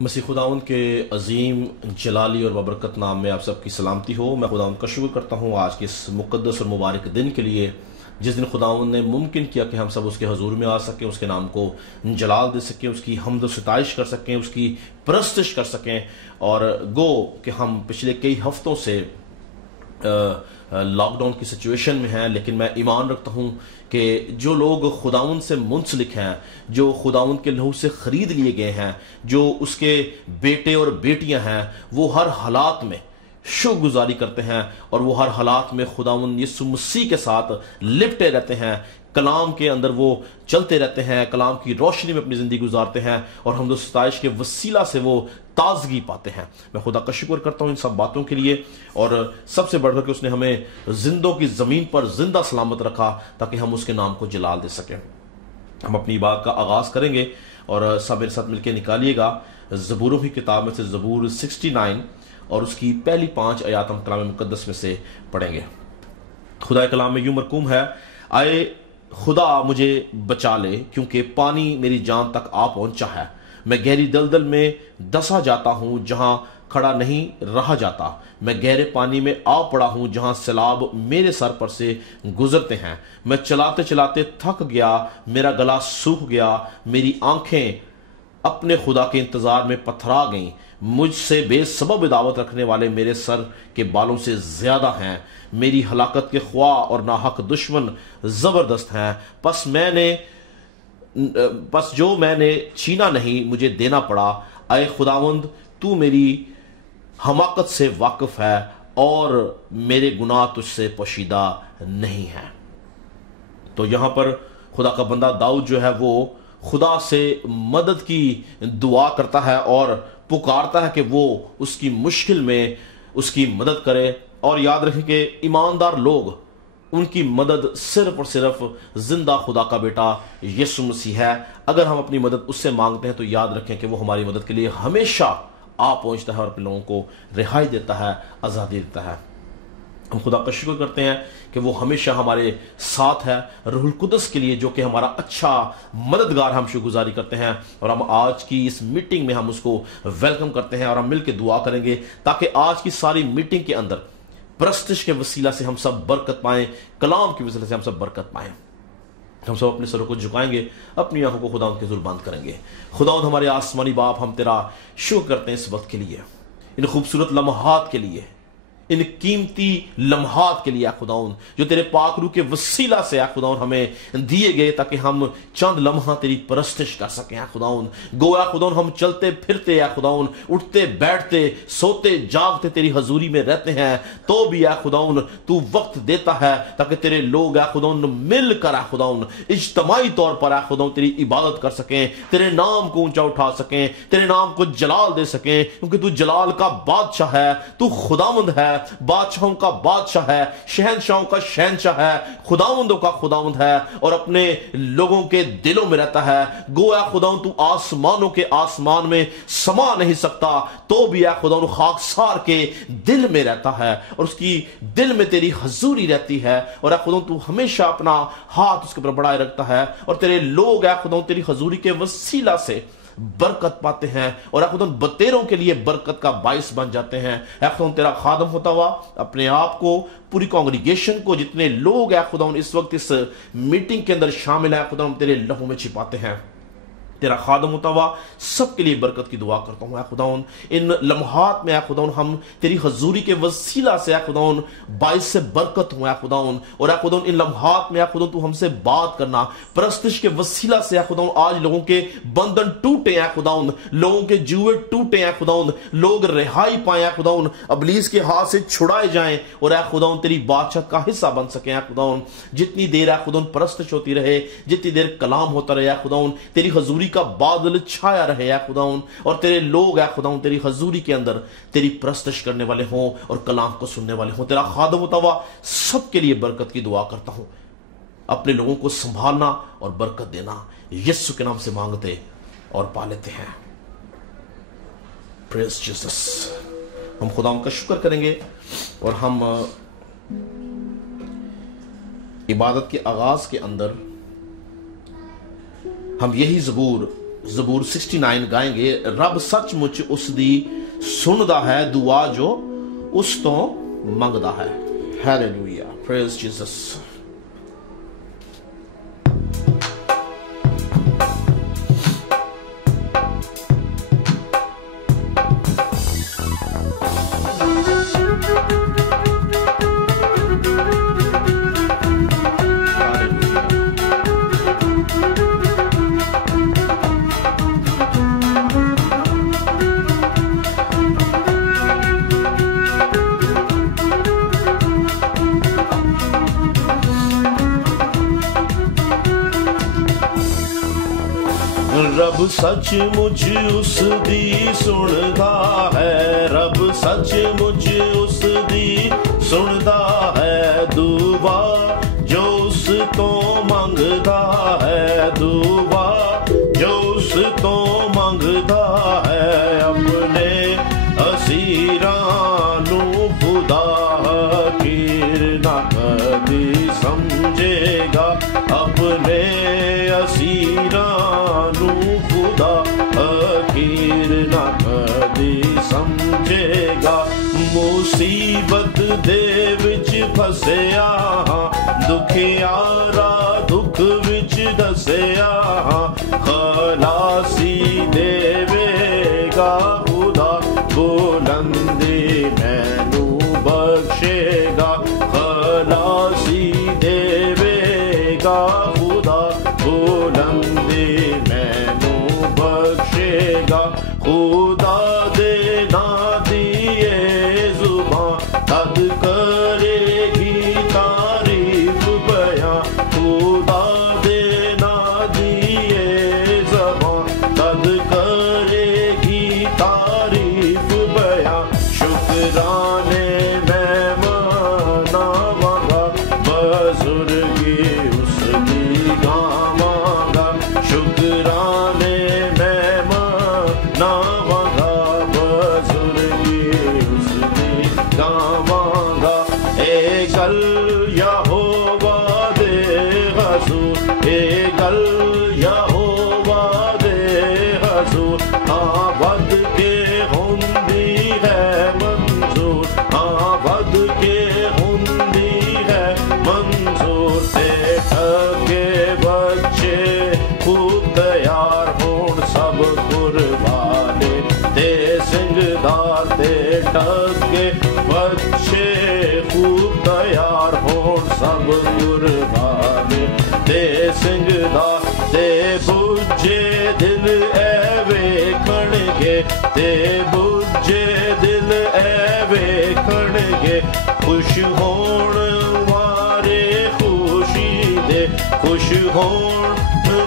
مسیح خداوند کے عظیم جلالی اور ببرکت نام میں آپ سب کی سلامتی ہو۔ میں خداوند کا شکر کرتا ہوں آج کے اس مقدس اور مبارک دن کے لیے، جس دن خداوند نے ممکن کیا کہ ہم سب اس کے حضور میں آ سکیں، اس کے نام کو جلال دے سکیں، اس کی حمد و ستائش کر سکیں، اس کی پرستش کر سکیں۔ اور گو کہ ہم پچھلے کئی ہفتوں سے لاک ڈاؤن کی سچویشن میں ہیں، لیکن میں ایمان رکھتا ہوں کہ جو لوگ خداوند سے منسلک ہیں، جو خداوند کے لہو سے خرید لیے گئے ہیں، جو اس کے بیٹے اور بیٹیاں ہیں، وہ ہر حالات میں شکر گزاری کرتے ہیں اور وہ ہر حالات میں خداوند یسوع مسیح کے ساتھ لپٹے رہتے ہیں، کلام کے اندر وہ چلتے رہتے ہیں، کلام کی روشنی میں اپنی زندگی گزارتے ہیں اور حمد و ستائش کے وسیلہ سے وہ تازگی پاتے ہیں۔ میں خدا کا شکر کرتا ہوں ان سب باتوں کے لیے، اور سب سے بڑھ کر کے اس نے ہمیں زندوں کی زمین پر زندہ سلامت رکھا تاکہ ہم اس کے نام کو جلال دے سکیں۔ ہم اپنی بات کا آغاز کریں گے اور سب میرے ساتھ مل کے نکالیے گا زبوروں کی کتاب میں سے زبور 69 اور اس کی پہلی 5 آیات ہم کلام مقدس میں سے پڑھیں گے۔ خدا کلام میں یوں مرقوم ہے، آئے خدا مجھے بچا لے، کیونکہ پانی میری جان تک آ پہنچا ہے۔ میں گہری دلدل میں دسا جاتا ہوں، جہاں کھڑا نہیں رہا جاتا۔ میں گہرے پانی میں آ پڑا ہوں، جہاں سیلاب میرے سر پر سے گزرتے ہیں۔ میں چلاتے چلاتے تھک گیا، میرا گلا سوکھ گیا، میری آنکھیں اپنے خدا کے انتظار میں پتھرا گئیں۔ مجھ سے بے سبب دعوت رکھنے والے میرے سر کے بالوں سے زیادہ ہیں۔ میری ہلاکت کے خواہ اور ناحق دشمن زبردست ہیں۔ پس جو میں نے چھینا نہیں مجھے دینا پڑا۔ اے خداوند، تو میری حماقت سے واقف ہے اور میرے گناہ تجھ سے پوشیدہ نہیں ہیں۔ تو یہاں پر خدا کا بندہ داؤد جو ہے وہ خدا سے مدد کی دعا کرتا ہے اور پکارتا ہے کہ وہ اس کی مشکل میں اس کی مدد کرے۔ اور یاد رکھیں کہ ایماندار لوگ، ان کی مدد صرف اور صرف زندہ خدا کا بیٹا یسوع مسیح ہے۔ اگر ہم اپنی مدد اس سے مانگتے ہیں تو یاد رکھیں کہ وہ ہماری مدد کے لیے ہمیشہ آ پہنچتا ہے اور اپنے لوگوں کو رہائی دیتا ہے، آزادی دیتا ہے۔ ہم خدا کا شکر کرتے ہیں کہ وہ ہمیشہ ہمارے ساتھ ہے۔ روح القدس کے لیے جو کہ ہمارا اچھا مددگار، ہم شکر گزاری کرتے ہیں اور ہم آج کی اس میٹنگ میں ہم اس کو ویلکم کرتے ہیں اور ہم مل کے دعا کریں گے تاکہ آج کی ساری میٹنگ کے اندر پرستش کے وسیلہ سے ہم سب برکت پائیں، کلام کے وسیلہ سے ہم سب برکت پائیں۔ ہم سب اپنے سروں کو جھکائیں گے، اپنی آنکھوں کو خداوند کے حضور بند کریں گے۔ خداوند ہمارے آسمانی باپ، ہم تیرا شکر کرتے ہیں اس وقت کے لیے، ان خوبصورت لمحات کے لیے، ان قیمتی لمحات کے لیے اے خداوند، جو تیرے پاک روح کے وسیلہ سے اے خداوند ہمیں دیے گئے تاکہ ہم چند لمحہ تیری پرستش کر سکیں۔ اے خداوند گو اے خداوند ہم چلتے پھرتے، اے خداوند اٹھتے بیٹھتے سوتے جاگتے تیری حضوری میں رہتے ہیں، تو بھی اے خداوند تو وقت دیتا ہے تاکہ تیرے لوگ اے خداوند مل کر اے خداوند اجتماعی طور پر اے خداوند تیری عبادت کر سکیں، تیرے نام کو اونچا اٹھا سکیں، تیرے نام کو جلال دے سکیں، کیونکہ تو جلال کا بادشاہ ہے، تو خداوند ہے، بادشاہوں کا بادشاہ ہے، شہنشاہوں کا شہنشاہ ہے، خداوندوں کا خداوند ہے اور اپنے لوگوں کے دلوں میں رہتا ہے۔ گو اے خداوند تو آسمانوں کے آسمان میں سما نہیں سکتا، تو بھی اے خداوند خاکسار کے دل میں رہتا ہے اور اس کی دل میں تیری حضوری رہتی ہے، اور اے خداوند تو ہمیشہ اپنا ہاتھ اس کے اوپر بڑھائے رکھتا ہے اور تیرے لوگ اے خداوند تیری حضوری کے وسیلہ سے برکت پاتے ہیں اور اے خداوند بتیروں کے لیے برکت کا باعث بن جاتے ہیں۔ اے خداوند تیرا خادم ہوتا ہوا اپنے آپ کو، پوری کانگریگیشن کو، جتنے لوگ اے خداوند اس وقت اس میٹنگ کے اندر شامل ہیں، خداوند تیرے لہو میں چھپاتے ہیں۔ تیرا خادم ہوتا ہوا سب کے لیے برکت کی دعا کرتا ہوں۔ اے خداوند ان لمحات میں اے خداوند ہم تیری حضوری کے وسیلہ سے اے خداوند باعث سے برکت ہوں اے خداوند، اور اے خداوند ان لمحات میں اے خداوند تو ہم سے بات کرنا، پرستش کے وسیلہ سے اے خداوند آج لوگوں کے بندھن ٹوٹے اے خداوند، لوگوں کے جوئے ٹوٹے اے خداوند، لوگ رہائی پائیں اے خداوند، ابلیس کے ہاتھ سے چھڑائے جائیں اور اے خداوند تیری بادشاہ کا حصہ بن سکیں اے خداوند۔ جتنی دیر اے خداوند پرستش ہوتی رہے، جتنی دیر کلام ہوتا رہے اے خداوند، تیری حضوری کا بادل چھایا رہے اے خداوند، اور تیرے لوگ اے خداوند تیری حضوری کے اندر تیری پرستش کرنے والے ہوں اور کلام کو سننے والے ہوں۔ تیرا خادم ہوتا ہوا سب کے لیے برکت کی دعا کرتا ہوں، اپنے لوگوں کو سنبھالنا اور برکت دینا، یسوع کے نام سے مانگتے اور پا لیتے ہیں۔ پریز جیسس۔ ہم خداوند کا شکر کریں گے اور ہم عبادت کے آغاز کے اندر ہم یہی زبور ਜ਼ਬੂਰ 69 ਗਾਏਂਗੇ, ਰੱਬ ਸੱਚਮੁੱਚ ਉਸ ਦੀ ਸੁਣਦਾ ਹੈ ਦੁਆ ਜੋ ਉਸ ਤੋਂ ਮੰਗਦਾ ਹੈ। Hallelujah, praise Jesus. ਰੱਬ ਸੱਚਮੁੱਚ ਉਸ ਦੀ ਸੁਣਦਾ ਹੈ, ਰੱਬ ਸੱਚਮੁੱਚ ਉਸ ਦੀ ਸੁਣਦਾ ਹੈ ਦੁਆ ਜੋ ਉਸ ਤੋਂ ਮੰਗਦਾ ਹੈ, ਦੁਆ ਜੋ ਉਸ ਤੋਂ ਮੰਗਦਾ ਹੈ। ਆਪਣੇ ਅਸੀਰਾਂ ਨੂੰ ਖੁਦਾ ਹਕੀਰ ਨਾ ਕਦੀ ਸਮਝੇਗਾ, ਆਪਣੇ ਅਸੀਰਾਂ ਖੁਦਾ ਹਕੀਰ ਨਾ ਕਦੀ ਸਮਝੇਗਾ। ਮੁਸੀਬਤ ਦੇ ਵਿੱਚ ਫਸਿਆ ਹਾਂ, ਦੁਖਿਆਰਾ ਦੁੱਖ ਵਿੱਚ ਦੱਸਿਆ ਹਾਂ, ਖਲਾਸੀ ਦੇਵੇਗਾ ਖੁਦਾ, ਬੁਲੰਦੀ ਮੈਨੂੰ ਬਖਸ਼ੇਗਾ, ਖਲਾਸੀ ਦੇਵੇਗਾ ਖੁਦਾ, ਬੁਲੰਦੀ ਮੈਨੂੰ ਬਖਸ਼ੇਗਾ। ਖੁਦਾ ਦੇ ਨਾਂ ਦੀ ਇਹ ਜ਼ੁਬਾਨ ਤਦ ਕਰੇਗੀ ਤਾਰੀਫ ਬਿਆਨ, ਖੁਦਾ ਦੇ ਨਾਂ ਦੀ ਇਹ ਜ਼ੁਬਾਨ ਤਦ ਕਰੇਗੀ ਤਾਰੀਫ ਬਿਆਨ। ਸ਼ੁਕਰਾਨੇ ਮੈਂ ਮਨਾਵਾਂਗਾ, ਬਜ਼ੁਰਗੀ ਉਸ ਦੀ ਗਾਵਾਂਗਾ, ਸ਼ੁਕਰਾਨੇ ਮੈਂ ਮਨਾਵਾਂਗਾ, ਬਜ਼ੁਰਗੀ ਉਸ ਦੀ ਗਾਵਾਂਗਾ। ਇਹ ਗੱਲ ਯਹੋਵਾ ਦੇ ਹਜ਼ੂਰ, ਇਹ ਗੱਲ ਯਹੋਵਾ ਦੇ ਹਜ਼ੂਰ, ਹਾਂ ਵੱਧ ਕੇ ਹੁੰਦੀ ਹੈ ਮਨਜ਼ੂਰ, ਹਾਂ ਵੱਧ ਕੇ ਹੁੰਦੀ ਹੈ ਮਨਜ਼ੂਰ। ਤੇ ਠੱਗੇ ਬੱਚੇ ਖੂਬ ਤਿਆਰ ਹੋਣ ਸਭ ਕੁਰਬਾਨੇ, ਤੇ ਸਿੰਘਦਾਰ ਤੇ ਠੱਗੇ ਬੱਚੇ ਖੂਬ ਤਿਆਰ ਹੋਣ ਸਭ ਕੁਰਬਾਨੇ, ਤੇ ਸਿੰਘਦਾਰ ਤੇ ਬੁੱਝੇ ਦਿਲ ਐ ਵੇਖਣਗੇ, ਤੇ ਬੁੱਝੇ ਦਿਲ ਐ ਵੇਖਣਗੇ। ਖੁਸ਼ ਹੋਣ ਮਾਰੇ ਖੁਸ਼ੀ ਦੇ, ਖੁਸ਼ ਹੋਣ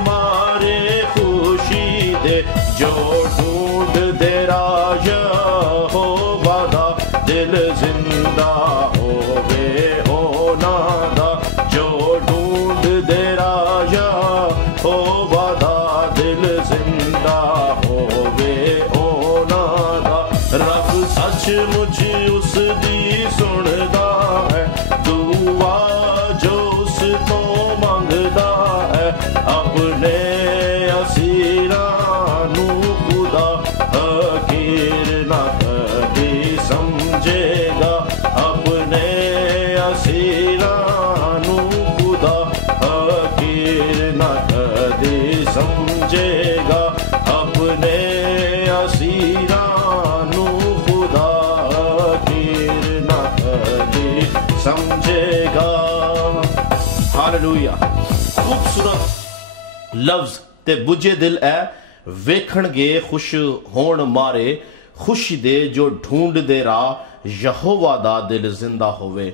ਮਾਰੇ ਖੁਸ਼ੀ ਦੇ, ਜੋ ਢੂੰਡਦੇ ਰਾਜ ਯਹੋਵਾ ਦਾ, ਦਿਲ ਜ਼ਿੰਦਾ ਹੋਵੇ ਉਹਨਾਂ ਦਾ, ਜੋ ਢੂੰਡਦੇ ਰਾਜ ਯਹੋਵਾ ਦਾ, ਦਿਲ ਜ਼ਿੰਦਾ ਹੋਵੇ ਉਹਨਾਂ ਦਾ। ਰੱਬ ਸੱਚਮੁੱਚ ਉਸ ਦੀ ਸੁਣਦਾ ਹੈ ਦੁਆ ਜੋ ਉਸ ਤੋਂ ਮੰਗਦਾ ਹੈ, ਆਪਣੇ ਅਸੀਰਾਂ ਨੂੰ ਖੁਦਾ ਹਕੀਰ ਨਾ ਕਦੀ ਸਮਝੇਗਾ, ਆਪਣੇ ਅਸੀਰਾਂ ਨੂੰ ਖੁਦਾ ਹਕੀਰ ਨਾ ਕਦੀ ਸਮਝੇਗਾ, ਆਪਣੇ ਅਸੀਰਾਂ ਨੂੰ ਖੁਦਾ ਹਕੀਰ ਨਾ ਕਦੀ ਸਮਝੇਗਾ। ਹਾਲੇਲੂਇਆ। ਖੂਬਸੂਰਤ ਲਫ਼ਜ਼ ਤੇ ਬੁੱਝੇ ਦਿਲ ਐ ਵੇਖਣਗੇ, ਖੁਸ਼ ਹੋਣ ਮਾਰੇ ਖੁਸ਼ੀ ਦੇ, ਜੋ ਢੂੰਡਦੇ ਰਾਹ ਯਹੋਵਾ ਦਾ, ਦਿਲ ਜ਼ਿੰਦਾ ਹੋਵੇ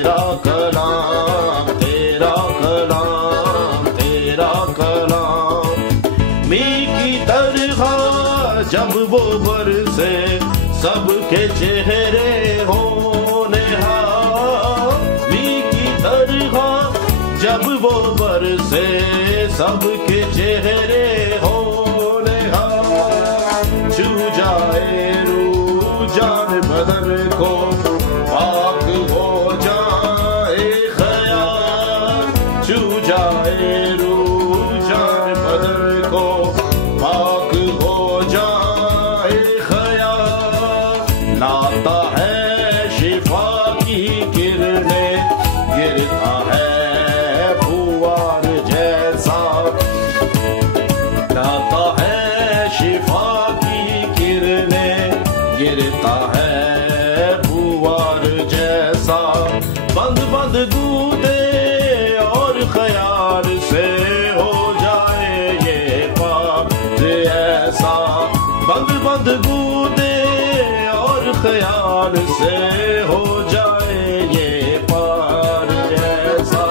تیرا کلام، تیرا کلام، تیرا کلام می کی طرح جب وہ برسے سب کے چہرے ہوں نہال، می کی طرح جب وہ برسے سب کے چہرے ہوں نہال، چھو جائے روح جان بدن کو پاک ہو جائے خیال، چھو جائے روح جان بدن کو پاک ہو جائے خیال، لاتا ہے شفا کی کرنیں، گرتا ہے پھوار جیسا، لاتا ہے شفا کی کرنیں، گرتا ہے پھوار جیسا، بند بند گودے اور خیال سے ہو جائے یہ پاک ایسا، بند بند گودے اور خیال سے ہو جائے یہ پار ایسا،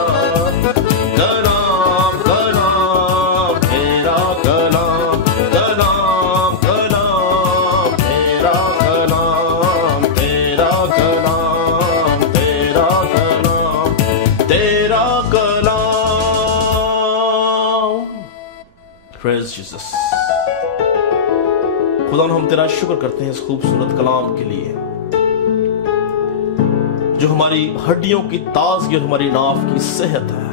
کلام کلام تیرا کلام، کلام کلام تیرا کلام، تیرا کلام، تیرا کلام، تیرا کلام۔ Praise Jesus۔ خدا ہم تیرا شکر کرتے ہیں اس خوبصورت کلام کے لیے جو ہماری ہڈیوں کی تازگی اور ہماری ناف کی صحت ہے،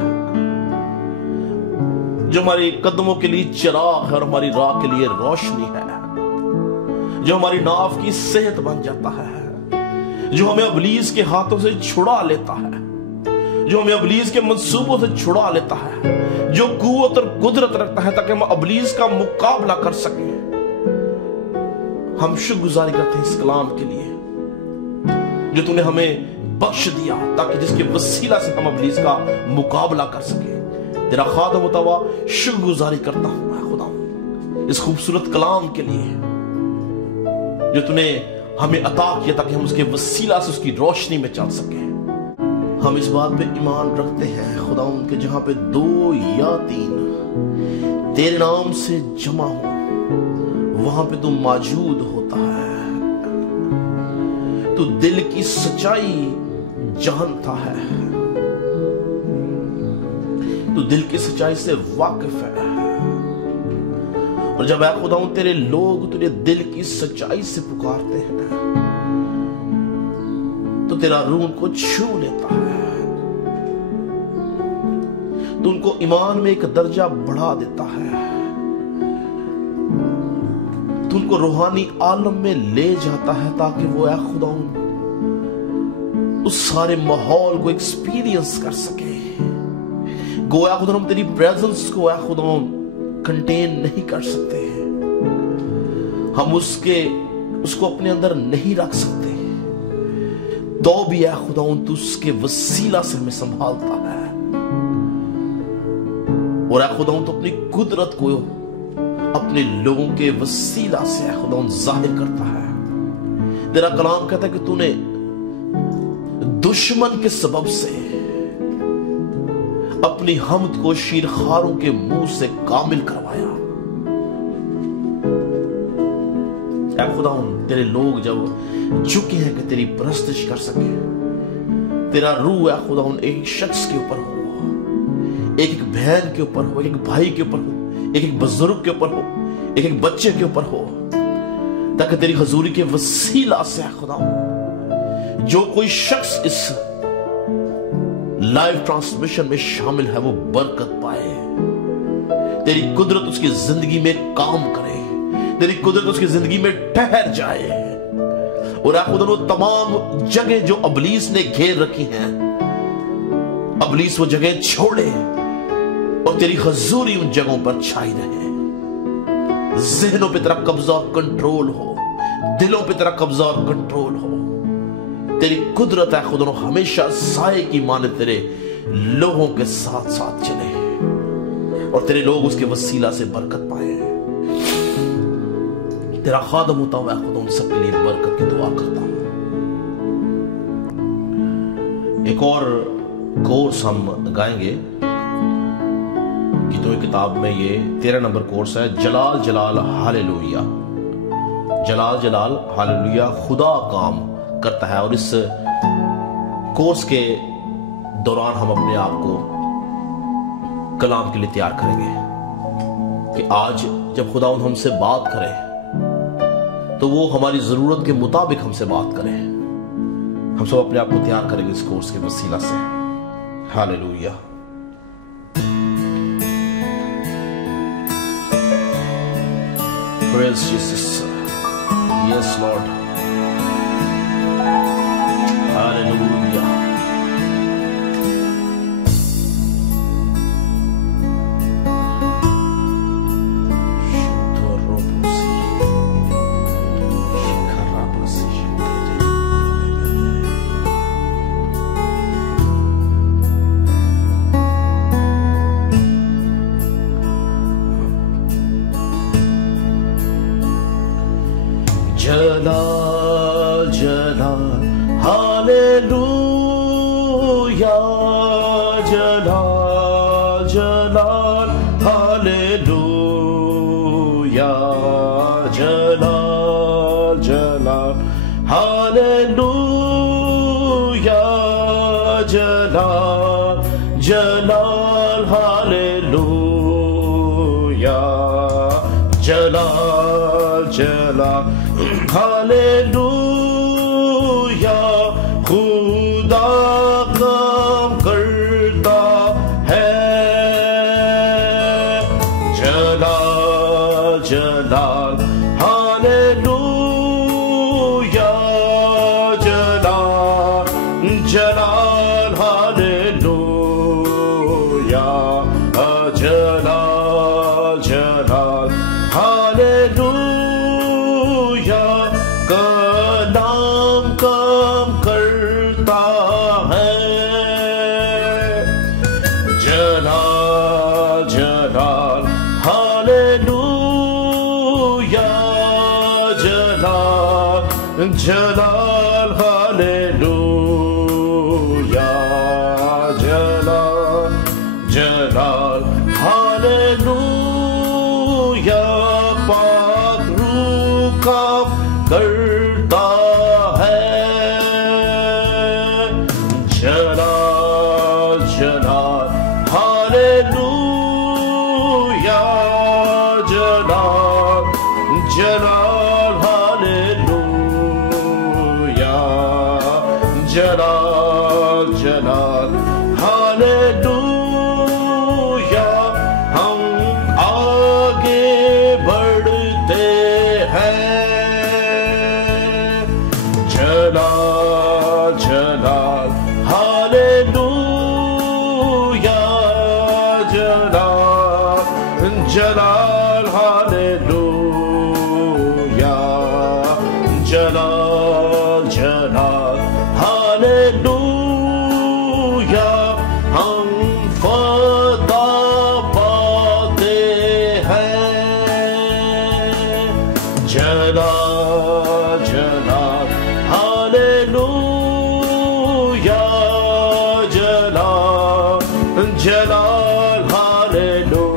جو ہماری قدموں کے لیے چراغ ہے اور ہماری راہ کے لیے روشنی ہے، جو ہماری ناف کی صحت بن جاتا ہے، جو ہمیں ابلیس کے ہاتھوں سے چھڑا لیتا ہے، جو ہمیں ابلیس کے منصوبوں سے چھڑا لیتا ہے، جو قوت اور قدرت رکھتا ہے تاکہ ہم ابلیس کا مقابلہ کر سکیں۔ ہم شکر گزاری کرتے ہیں اس کلام کے لیے جو تو نے ہمیں بخش دیا تاکہ جس کے وسیلہ سے ہم ابلیس کا مقابلہ کر سکیں۔ تیرا خادم ہوتا ہوا شکر گزاری کرتا ہوں میں خدا اس خوبصورت کلام کے لیے جو تو نے ہمیں عطا کیا تاکہ ہم اس کے وسیلہ سے اس کی روشنی میں چل سکیں۔ ہم اس بات پہ ایمان رکھتے ہیں خدا کہ جہاں پہ 2 یا 3 تیرے نام سے جمع ہو وہاں پہ تو موجود ہوتا ہے، تو دل کی سچائی جانتا ہے، تو دل کی سچائی سے واقف ہے، اور جب اے خدا تیرے لوگ تجھے دل کی سچائی سے پکارتے ہیں تو تیرا روح ان کو چھو لیتا ہے، تو ان کو ایمان میں ایک درجہ بڑھا دیتا ہے، تو ان کو روحانی عالم میں لے جاتا ہے تاکہ وہ اے خدا اس سارے ماحول کو ایکسپیرینس کر سکے۔ گو اے خدا ہم تیری پریزنس کو اے خدا کنٹین نہیں کر سکتے، ہم اس کو اپنے اندر نہیں رکھ سکتے، تو بھی اے خدا تو اس کے وسیلہ سے ہمیں سنبھالتا ہے، اور اے خدا تو اپنی قدرت کو اپنے لوگوں کے وسیلہ سے اے خدا ظاہر کرتا ہے۔ تیرا کلام کہتا ہے کہ تو نے دشمن کے سبب سے اپنی حمد کو شیرخواروں کے منہ سے کامل کروایا۔ اے خدا تیرے لوگ جب جھکے ہیں کہ تیری پرستش کر سکے، تیرا روح اے خدا ایک شخص کے اوپر ہو، ایک ایک بہن کے اوپر ہو، ایک بھائی کے اوپر ہو، ایک ایک بزرگ کے اوپر ہو، ایک ایک بچے کے اوپر ہو، تاکہ تیری حضوری کے وسیلہ سے اے خدا جو کوئی شخص اس لائیو ٹرانسمیشن میں شامل ہے وہ برکت پائے، تیری قدرت اس کی زندگی میں کام کرے، تیری قدرت اس کی زندگی میں ٹھہر جائے، اور اے خدا وہ تمام جگہ جو ابلیس نے گھیر رکھی ہیں ابلیس وہ جگہ چھوڑے اور تیری حضوری ان جگہوں پر چھائی رہے، ذہنوں پہ تیرا قبضہ اور کنٹرول ہو، دلوں پہ تیرا قبضہ اور کنٹرول ہو، تیری قدرت ہے خدا ہمیشہ سائے کی مانند تیرے لوگوں کے ساتھ ساتھ چلے اور تیرے لوگ اس کے وسیلہ سے برکت پائے۔ تیرا خادم ہوتا ہوا خدا ان سب کے لیے برکت کی دعا کرتا ہوں، ایک اور کورس ہم گائیں گے. گیتوں کی کتاب میں یہ 13 نمبر کورس ہے. جلال جلال ہاللویا. جلال جلال ہاللویا. خدا کام کرتا ہے. اور اس کورس کے دوران ہم اپنے آپ کو کلام کے لیے تیار کریں گے کہ آج جب خداوند ہم سے بات کرے تو وہ ہماری ضرورت کے مطابق ہم سے بات کرے. ہم سب اپنے آپ کو تیار کریں گے اس کورس کے وسیلہ سے. Hallelujah. Praise Jesus. Yes, Lord. Hallelujah. Jalal, Jalal, Hallelujah. Jalal, Jalal, Hallelujah. Jalal, Jalal, Hallelujah. Jalal, Jalal, Hallelujah. Jalal, Jalal, hallelujah. خدا کام کرتا ہے. جلال جلال ہاللویا. جلال جلال ہاللویا. جلال جلال ہاللویا. کلام کام کرتا ہے. جلال جلال ہاللویا. جلال جلال ہاللویا. جلال جلال ہاللویا. پاک روح کام کرتا ہے. جلال جلال ہاللویا. جلال جلال ہاللویا. جلال جلال ہاللویا. ہم آگے بڑھتے ہیں. جلال جلال ہاللویا. جلال جلال ہاللویا. جلال جلال ہاللویا. ہم فتح پاتے ہیں. جلال جلال ہاللویا. جلال جلال ہاللویا.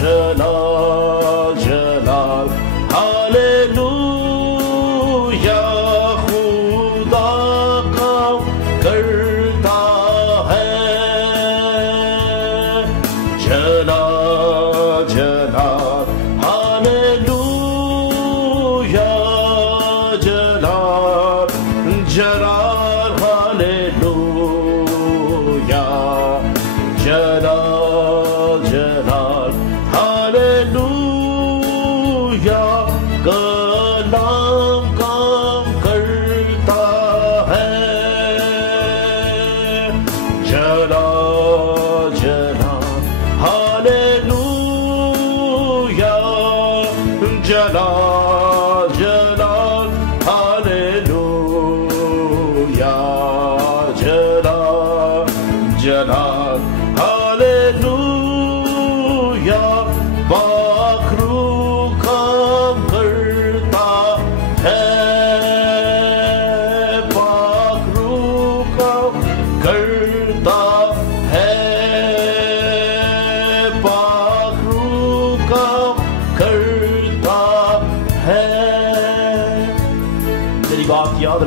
جلال جلال ہاللویا. خدا کام کرتا ہے. جلال جلال ہاللویا. جلال جلال ہاللویا. جلال جلال ہاللویا. کلام کام کرتا ہے. جلال جلال ہاللویا. جلال جلال ہاللویا.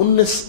19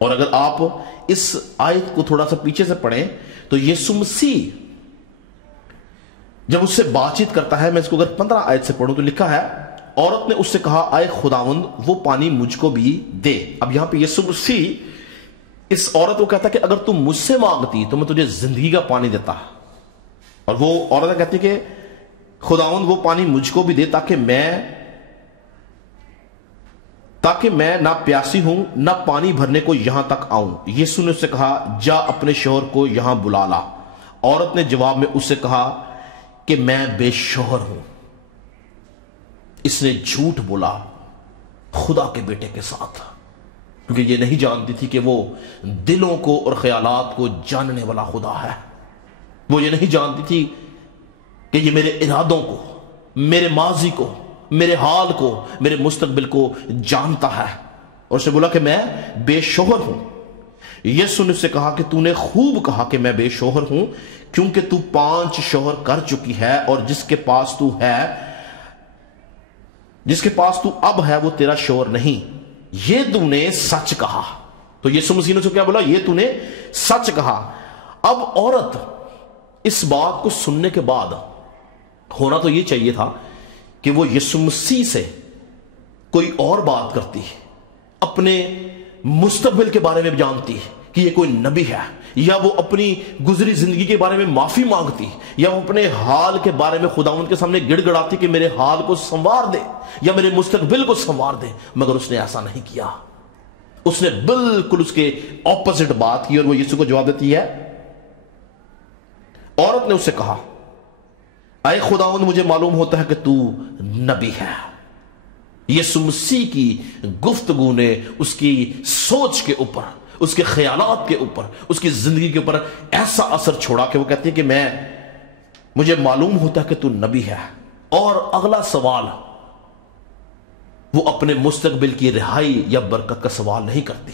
اور اگر آپ اس آیت کو تھوڑا سا پیچھے سے پڑھیں تو یسوع مسیح جب اس سے بات چیت کرتا ہے، میں اس کو اگر 15 آیت سے پڑھوں تو لکھا ہے، عورت نے اس سے کہا اے خداوند وہ پانی مجھ کو بھی دے۔ اب یہاں پہ یسوع مسیح اس عورت کو کہتا ہے کہ اگر تم مجھ سے مانگتی تو میں تجھے زندگی کا پانی دیتا، اور وہ عورت کہتی کہ خداوند وہ پانی مجھ کو بھی دے تاکہ میں نہ پیاسی ہوں نہ پانی بھرنے کو یہاں تک آؤں۔ یسوع نے اس سے کہا جا اپنے شوہر کو یہاں بلا لا۔ عورت نے جواب میں اس سے کہا کہ میں بے شوہر ہوں۔ اس نے جھوٹ بولا خدا کے بیٹے کے ساتھ، کیونکہ یہ نہیں جانتی تھی کہ وہ دلوں کو اور خیالات کو جاننے والا خدا ہے۔ وہ یہ نہیں جانتی تھی کہ یہ میرے ارادوں کو، میرے ماضی کو، میرے حال کو، میرے مستقبل کو جانتا ہے، اور اسے بولا کہ میں بے شوہر ہوں۔ یسوع نے اس سے کہا کہ تو نے خوب کہا کہ میں بے شوہر ہوں، کیونکہ تو 5 شوہر کر چکی ہے، اور جس کے پاس تو اب ہے وہ تیرا شوہر نہیں، یہ تو نے سچ کہا۔ تو یسوع مسیح نے کیا بولا؟ یہ تو نے سچ کہا۔ اب عورت اس بات کو سننے کے بعد ہونا تو یہ چاہیے تھا کہ وہ یسوع مسیح سے کوئی اور بات کرتی، اپنے مستقبل کے بارے میں جانتی کہ یہ کوئی نبی ہے، یا وہ اپنی گزری زندگی کے بارے میں معافی مانگتی، یا وہ اپنے حال کے بارے میں خداوند کے سامنے گڑ گڑاتی کہ میرے حال کو سنوار دے یا میرے مستقبل کو سنوار دے، مگر اس نے ایسا نہیں کیا۔ اس نے بالکل اس کے اپوزٹ بات کی، اور وہ یسوع کو جواب دیتی ہے۔ عورت نے اس سے کہا اے خداوند مجھے معلوم ہوتا ہے کہ تو نبی ہے۔ یسوع مسیح کی گفتگو نے اس کی سوچ کے اوپر، اس کے خیالات کے اوپر، اس کی زندگی کے اوپر ایسا اثر چھوڑا کہ وہ کہتی ہے کہ مجھے معلوم ہوتا ہے کہ تو نبی ہے۔ اور اگلا سوال وہ اپنے مستقبل کی رہائی یا برکت کا سوال نہیں کرتی،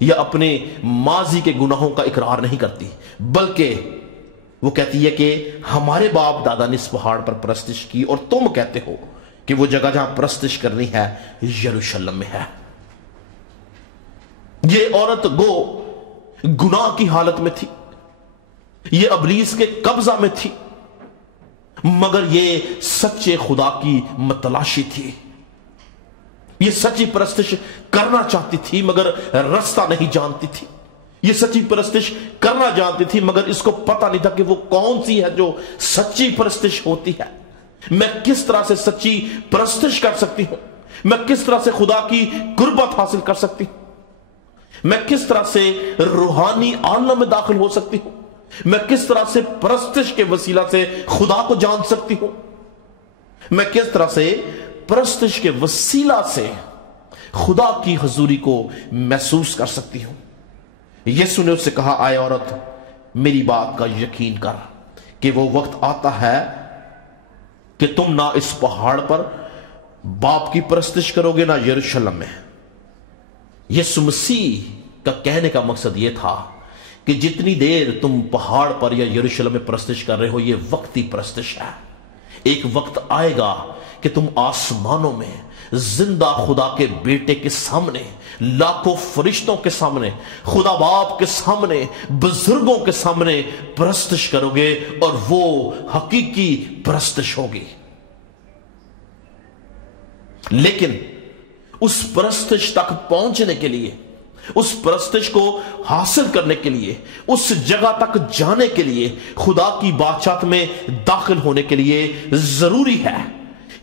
یا اپنے ماضی کے گناہوں کا اقرار نہیں کرتی، بلکہ وہ کہتی ہے کہ ہمارے باپ دادا نے اس پہاڑ پر پرستش کی، اور تم کہتے ہو کہ وہ جگہ جہاں پرستش کرنی ہے یروشلم میں ہے۔ یہ عورت گناہ کی حالت میں تھی، یہ ابلیس کے قبضہ میں تھی، مگر یہ سچے خدا کی متلاشی تھی۔ یہ سچی پرستش کرنا چاہتی تھی مگر رستہ نہیں جانتی تھی۔ یہ سچی پرستش کرنا جانتی تھی مگر اس کو پتہ نہیں تھا کہ وہ کون سی ہے جو سچی پرستش ہوتی ہے۔ میں کس طرح سے سچی پرستش کر سکتی ہوں؟ میں کس طرح سے خدا کی قربت حاصل کر سکتی ہوں؟ میں کس طرح سے روحانی عالم میں داخل ہو سکتی ہوں؟ میں کس طرح سے پرستش کے وسیلہ سے خدا کو جان سکتی ہوں؟ میں کس طرح سے پرستش کے وسیلہ سے خدا کی حضوری کو محسوس کر سکتی ہوں؟ یسوع نے اس سے کہا اے عورت میری بات کا یقین کر کہ وہ وقت آتا ہے کہ تم نہ اس پہاڑ پر باپ کی پرستش کرو گے نہ یروشلم میں۔ یسوع مسیح کا کہنے کا مقصد یہ تھا کہ جتنی دیر تم پہاڑ پر یا یروشلم میں پرستش کر رہے ہو یہ وقتی پرستش ہے۔ ایک وقت آئے گا کہ تم آسمانوں میں زندہ خدا کے بیٹے کے سامنے، لاکھوں فرشتوں کے سامنے، خدا باپ کے سامنے، بزرگوں کے سامنے پرستش کرو گے، اور وہ حقیقی پرستش ہوگی۔ لیکن اس پرستش تک پہنچنے کے لیے، اس پرستش کو حاصل کرنے کے لیے، اس جگہ تک جانے کے لیے، خدا کی بادشاہت میں داخل ہونے کے لیے ضروری ہے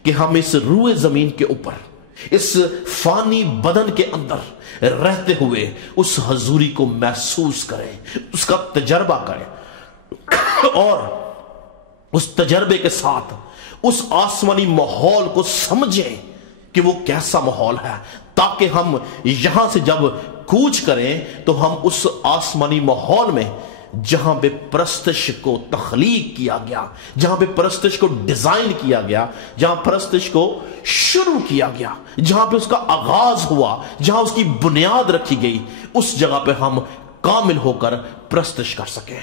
کہ ہم اس روئے زمین کے اوپر، اس فانی بدن کے اندر رہتے ہوئے اس حضوری کو محسوس کریں، اس کا تجربہ کریں، اور اس تجربے کے ساتھ اس آسمانی ماحول کو سمجھیں کہ وہ کیسا ماحول ہے، تاکہ ہم یہاں سے جب کوچ کریں تو ہم اس آسمانی ماحول میں جہاں پہ پرستش کو تخلیق کیا گیا، جہاں پہ پرستش کو ڈیزائن کیا گیا، جہاں پرستش کو شروع کیا گیا، جہاں پہ اس کا آغاز ہوا، جہاں اس کی بنیاد رکھی گئی، اس جگہ پہ ہم کامل ہو کر پرستش کر سکیں۔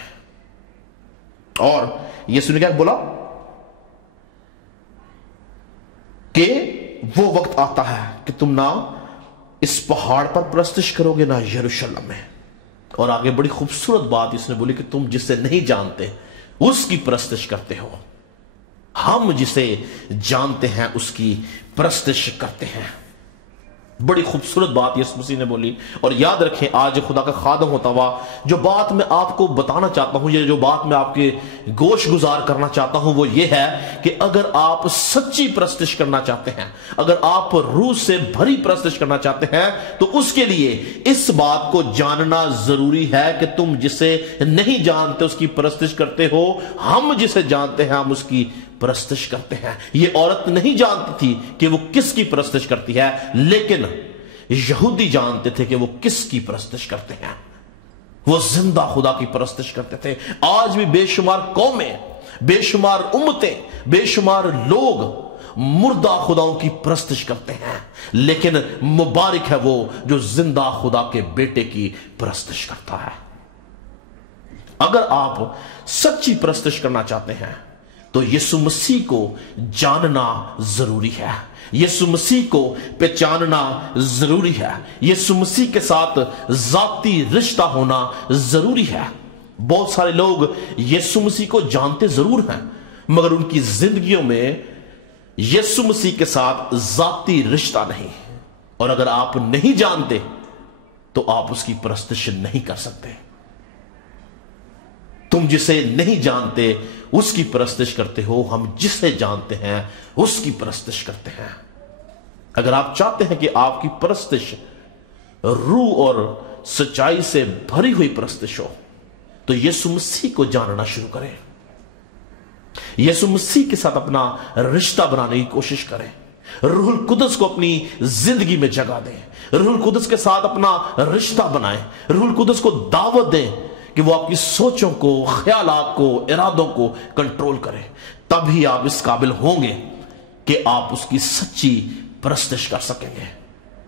اور یسوع نے کیا بولا کہ وہ وقت آتا ہے کہ تم نہ اس پہاڑ پر پرستش کرو گے نہ یروشلم میں. اور آگے بڑی خوبصورت بات اس نے بولی کہ تم جسے نہیں جانتے اس کی پرستش کرتے ہو، ہم جسے جانتے ہیں اس کی پرستش کرتے ہیں. بڑی خوبصورت بات یسوع مسیح نے بولی. اور یاد رکھیں آج خدا کا خادم ہوتا ہوا جو بات میں آپ کو بتانا چاہتا ہوں، یہ جو بات میں آپ کے گوش گزار کرنا چاہتا ہوں وہ یہ ہے کہ اگر آپ سچی پرستش کرنا چاہتے ہیں، اگر آپ روح سے بھری پرستش کرنا چاہتے ہیں، تو اس کے لیے اس بات کو جاننا ضروری ہے کہ تم جسے نہیں جانتے اس کی پرستش کرتے ہو، ہم جسے جانتے ہیں ہم اس کی پرستش کرتے ہیں. یہ عورت نہیں جانتی تھی کہ وہ کس کی پرستش کرتی ہے، لیکن یہودی جانتے تھے کہ وہ کس کی پرستش کرتے ہیں. وہ زندہ خدا کی پرستش کرتے تھے. آج بھی بے شمار قومیں، بے شمار امتیں، بے شمار لوگ مردہ خداؤں کی پرستش کرتے ہیں، لیکن مبارک ہے وہ جو زندہ خدا کے بیٹے کی پرستش کرتا ہے. اگر آپ سچی پرستش کرنا چاہتے ہیں تو یسوع مسیح کو جاننا ضروری ہے، یسوع مسیح کو پہچاننا ضروری ہے، یسوع مسیح کے ساتھ ذاتی رشتہ ہونا ضروری ہے. بہت سارے لوگ یسوع مسیح کو جانتے ضرور ہیں مگر ان کی زندگیوں میں یسوع مسیح کے ساتھ ذاتی رشتہ نہیں. اور اگر آپ نہیں جانتے تو آپ اس کی پرستش نہیں کر سکتے. تم جسے نہیں جانتے اس کی پرستش کرتے ہو، ہم جسے جانتے ہیں اس کی پرستش کرتے ہیں. اگر آپ چاہتے ہیں کہ آپ کی پرستش روح اور سچائی سے بھری ہوئی پرستش ہو تو یسوع مسیح کو جاننا شروع کریں، یسوع مسیح کے ساتھ اپنا رشتہ بنانے کی کوشش کریں، روح القدس کو اپنی زندگی میں جگہ دیں، روح القدس کے ساتھ اپنا رشتہ بنائیں، روح القدس کو دعوت دیں کہ وہ آپ کی سوچوں کو، خیالات کو، ارادوں کو کنٹرول کرے. تب ہی آپ اس قابل ہوں گے کہ آپ اس کی سچی پرستش کر سکیں گے.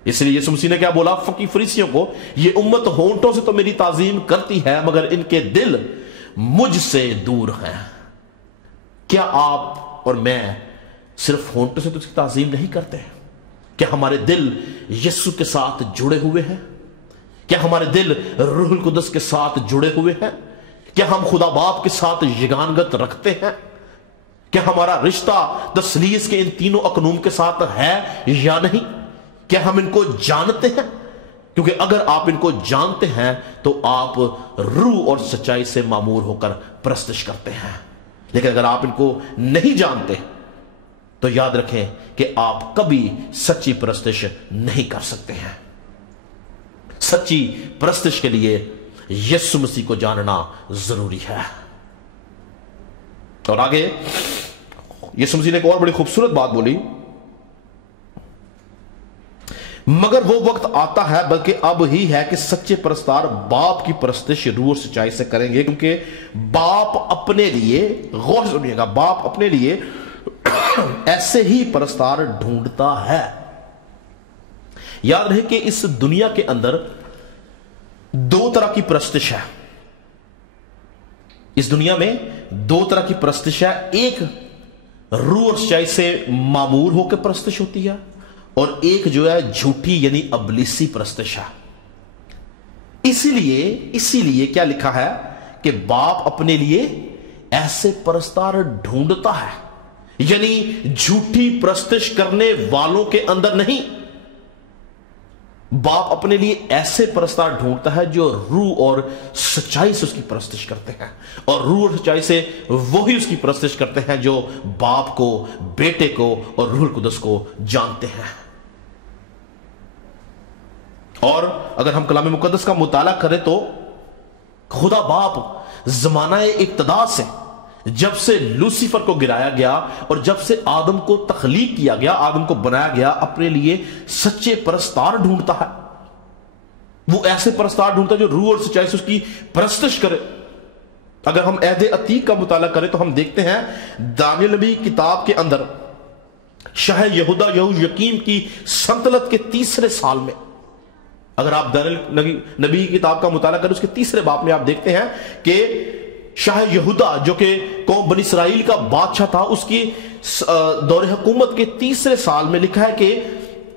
اس لیے یسوع مسیح نے کیا بولا فقی فریسیوں کو؟ یہ امت ہونٹوں سے تو میری تعظیم کرتی ہے مگر ان کے دل مجھ سے دور ہیں. کیا آپ اور میں صرف ہونٹوں سے تو اس کی تعظیم نہیں کرتے؟ کیا ہمارے دل یسوع کے ساتھ جڑے ہوئے ہیں؟ کیا ہمارے دل روح القدس کے ساتھ جڑے ہوئے ہیں؟ کیا ہم خدا باپ کے ساتھ یگانگت رکھتے ہیں؟ کیا ہمارا رشتہ تثلیث کے ان تینوں اقنوم کے ساتھ ہے یا نہیں؟ کیا ہم ان کو جانتے ہیں؟ کیونکہ اگر آپ ان کو جانتے ہیں تو آپ روح اور سچائی سے معمور ہو کر پرستش کرتے ہیں. لیکن اگر آپ ان کو نہیں جانتے تو یاد رکھیں کہ آپ کبھی سچی پرستش نہیں کر سکتے ہیں. سچی پرستش کے لیے یسوع مسیح کو جاننا ضروری ہے. اور آگے یسوع مسیح نے ایک اور بڑی خوبصورت بات بولی، مگر وہ وقت آتا ہے بلکہ اب ہی ہے کہ سچے پرستار باپ کی پرستش روح اور سچائی سے کریں گے، کیونکہ باپ اپنے لیے، غور سے سنیے گا، باپ اپنے لیے ایسے ہی پرستار ڈھونڈتا ہے. یاد رہے کہ اس دنیا کے اندر دو طرح کی پرستش ہے. اس دنیا میں دو طرح کی پرستش ہے. ایک روح اور سچائی سے معمور ہو کے پرستش ہوتی ہے، اور ایک جو ہے جھوٹی یعنی ابلیسی پرستش ہے. اسی لیے کیا لکھا ہے کہ باپ اپنے لیے ایسے پرستار ڈھونڈتا ہے، یعنی جھوٹی پرستش کرنے والوں کے اندر نہیں. باپ اپنے لیے ایسے پرستار ڈھونڈتا ہے جو روح اور سچائی سے اس کی پرستش کرتے ہیں، اور روح اور سچائی سے وہی اس کی پرستش کرتے ہیں جو باپ کو، بیٹے کو اور روح القدس کو جانتے ہیں. اور اگر ہم کلام مقدس کا مطالعہ کریں تو خدا باپ زمانہ ابتدا سے، جب سے لوسیفر کو گرایا گیا اور جب سے آدم کو تخلیق کیا گیا، آدم کو بنایا گیا، اپنے لیے سچے پرستار ڈھونڈتا ہے. وہ ایسے پرستار ڈھونڈتا ہے جو روح اور سچائی سے اس کی پرستش کرے. اگر ہم عہد عتیق کا مطالعہ کریں تو ہم دیکھتے ہیں دانیل نبی کتاب کے اندر شاہ یہودا یہویاکیم کی سلطنت کے 3 سال میں، اگر آپ دانیل نبی کتاب کا مطالعہ کریں اس کے 3 باب میں آپ دیکھتے ہیں کہ شاہ یہودا جو کہ قوم بنی اسرائیل کا بادشاہ تھا، اس کی دور حکومت کے 3 سال میں لکھا ہے کہ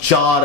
4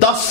10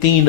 3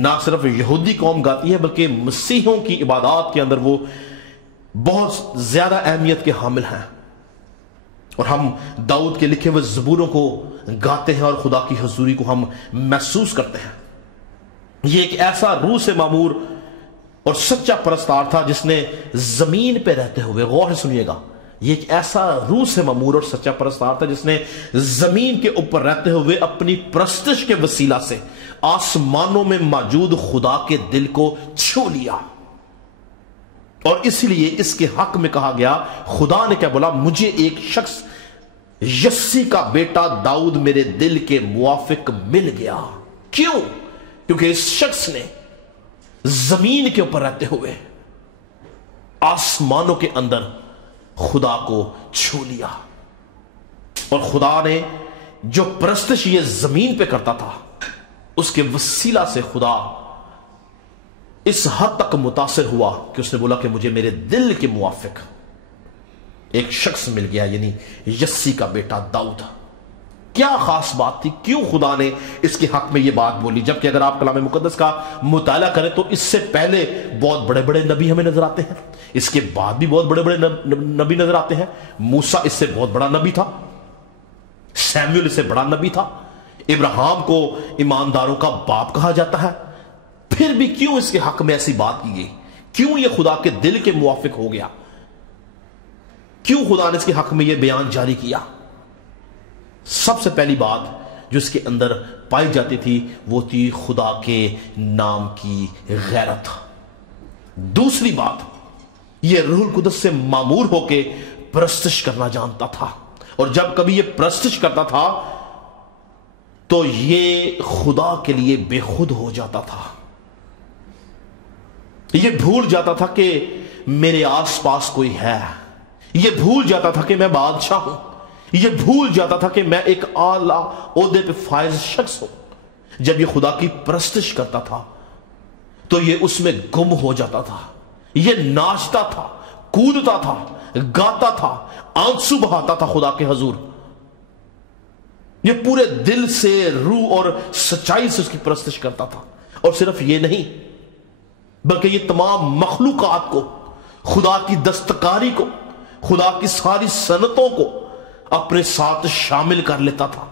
نہ صرف یہودی قوم گاتی ہے بلکہ مسیحوں کی عبادات کے اندر وہ بہت زیادہ اہمیت کے حامل ہیں. اور ہم داؤد کے لکھے ہوئے زبوروں کو گاتے ہیں اور خدا کی حضوری کو ہم محسوس کرتے ہیں. یہ ایک ایسا روح سے معمور اور سچا پرستار تھا جس نے زمین پہ رہتے ہوئے، غور سے سنیے گا، یہ ایک ایسا روح سے معمور اور سچا پرستار تھا جس نے زمین کے اوپر رہتے ہوئے اپنی پرستش کے وسیلہ سے آسمانوں میں موجود خدا کے دل کو چھو لیا. اور اس لیے اس کے حق میں کہا گیا، خدا نے کیا بولا، مجھے ایک شخص یسی کا بیٹا داؤد میرے دل کے موافق مل گیا. کیوں؟ کیونکہ اس شخص نے زمین کے اوپر رہتے ہوئے آسمانوں کے اندر خدا کو چھو لیا. اور خدا نے جو پرستش یہ زمین پہ کرتا تھا اس کے وسیلہ سے خدا اس حد تک متاثر ہوا کہ اس نے بولا کہ مجھے میرے دل کے موافق ایک شخص مل گیا، یعنی یسی کا بیٹا داؤد. کیا خاص بات تھی؟ کیوں خدا نے اس کے حق میں یہ بات بولی؟ جبکہ اگر آپ کلام مقدس کا مطالعہ کریں تو اس سے پہلے بہت بڑے بڑے نبی ہمیں نظر آتے ہیں، اس کے بعد بھی بہت بڑے بڑے نبی نظر آتے ہیں. موسیٰ اس سے بہت بڑا نبی تھا، سیموئیل اس سے بڑا نبی تھا، ابراہیم کو ایمانداروں کا باپ کہا جاتا ہے. پھر بھی کیوں اس کے حق میں ایسی بات کی گئی؟ کیوں یہ خدا کے دل کے موافق ہو گیا؟ کیوں خدا نے اس کے حق میں یہ بیان جاری کیا؟ سب سے پہلی بات جو اس کے اندر پائی جاتی تھی وہ تھی خدا کے نام کی غیرت. دوسری بات، یہ روح القدس سے معمور ہو کے پرستش کرنا جانتا تھا، اور جب کبھی یہ پرستش کرتا تھا تو یہ خدا کے لیے بے خود ہو جاتا تھا. یہ بھول جاتا تھا کہ میرے آس پاس کوئی ہے، یہ بھول جاتا تھا کہ میں بادشاہ ہوں، یہ بھول جاتا تھا کہ میں ایک اعلیٰ عہدے پہ فائز شخص ہوں. جب یہ خدا کی پرستش کرتا تھا تو یہ اس میں گم ہو جاتا تھا. یہ ناچتا تھا، کودتا تھا، گاتا تھا، آنسو بہاتا تھا خدا کے حضور. یہ پورے دل سے، روح اور سچائی سے اس کی پرستش کرتا تھا. اور صرف یہ نہیں بلکہ یہ تمام مخلوقات کو، خدا کی دستکاری کو، خدا کی ساری صنعتوں کو اپنے ساتھ شامل کر لیتا تھا.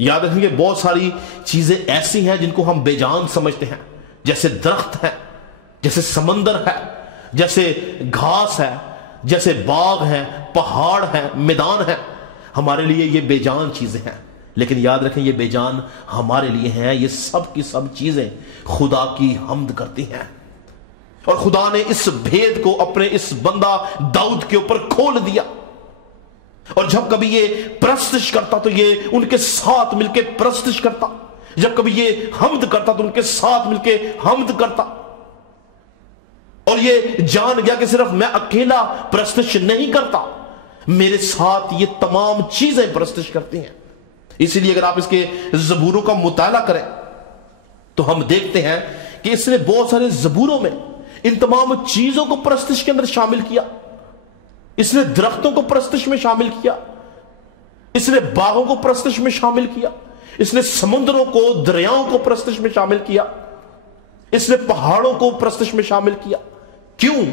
یاد رکھیں کہ بہت ساری چیزیں ایسی ہیں جن کو ہم بے جان سمجھتے ہیں، جیسے درخت ہے، جیسے سمندر ہے، جیسے گھاس ہے، جیسے باغ ہے، پہاڑ ہے، میدان ہے. ہمارے لیے یہ بے جان چیزیں ہیں، لیکن یاد رکھیں یہ بے جان ہمارے لیے ہیں. یہ سب کی سب چیزیں خدا کی حمد کرتی ہیں. اور خدا نے اس بھید کو اپنے اس بندہ داؤد کے اوپر کھول دیا. اور جب کبھی یہ پرستش کرتا تو یہ ان کے ساتھ مل کے پرستش کرتا، جب کبھی یہ حمد کرتا تو ان کے ساتھ مل کے حمد کرتا. اور یہ جان گیا کہ صرف میں اکیلا پرستش نہیں کرتا، میرے ساتھ یہ تمام چیزیں پرستش کرتی ہیں. اسی لیے اگر آپ اس کے زبوروں کا مطالعہ کریں تو ہم دیکھتے ہیں کہ اس نے بہت سارے زبوروں میں ان تمام چیزوں کو پرستش کے اندر شامل کیا. اس نے درختوں کو پرستش میں شامل کیا، اس نے باغوں کو پرستش میں شامل کیا، اس نے سمندروں کو، دریاؤں کو پرستش میں شامل کیا، اس نے پہاڑوں کو پرستش میں شامل کیا. کیوں؟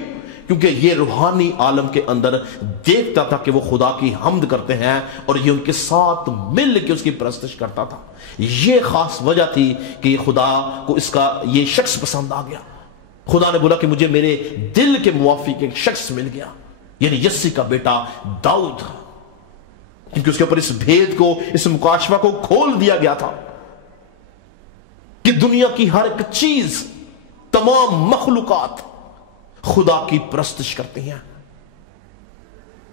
کیونکہ یہ روحانی عالم کے اندر دیکھتا تھا کہ وہ خدا کی حمد کرتے ہیں اور یہ ان کے ساتھ مل کے اس کی پرستش کرتا تھا. یہ خاص وجہ تھی کہ خدا کو اس کا یہ شخص پسند آ گیا. خدا نے بولا کہ مجھے میرے دل کے موافق ایک شخص مل گیا، یعنی یسی کا بیٹا داؤد. کیونکہ اس کے اوپر اس بھید کو، اس مکاشفہ کو کھول دیا گیا تھا کہ دنیا کی ہر ایک چیز، تمام مخلوقات خدا کی پرستش کرتی ہیں.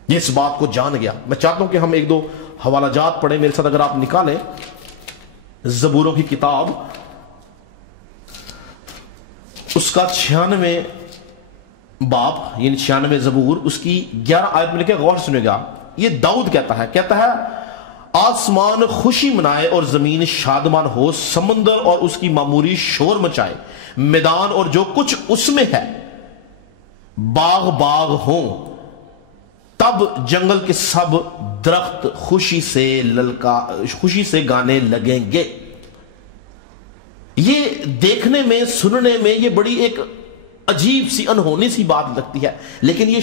یہ اس بات کو جان گیا. میں چاہتا ہوں کہ ہم ایک دو حوالہ جات پڑھیں میرے ساتھ. اگر آپ نکالیں زبوروں کی کتاب، اس کا 96 باب یعنی 96 زبور، اس کی 11 آیت میں لکھے، غور سے سنیں گا. یہ داؤد کہتا ہے آسمان خوشی منائے اور زمین شادمان ہو، سمندر اور اس کی معموری شور مچائے، میدان اور جو کچھ اس میں ہے باغ باغ ہوں، تب جنگل کے سب درخت خوشی سے گانے لگیں گے. یہ دیکھنے میں سننے میں یہ بڑی ایک عجیب سی انہونی سی بات لگتی ہے، لیکن یہ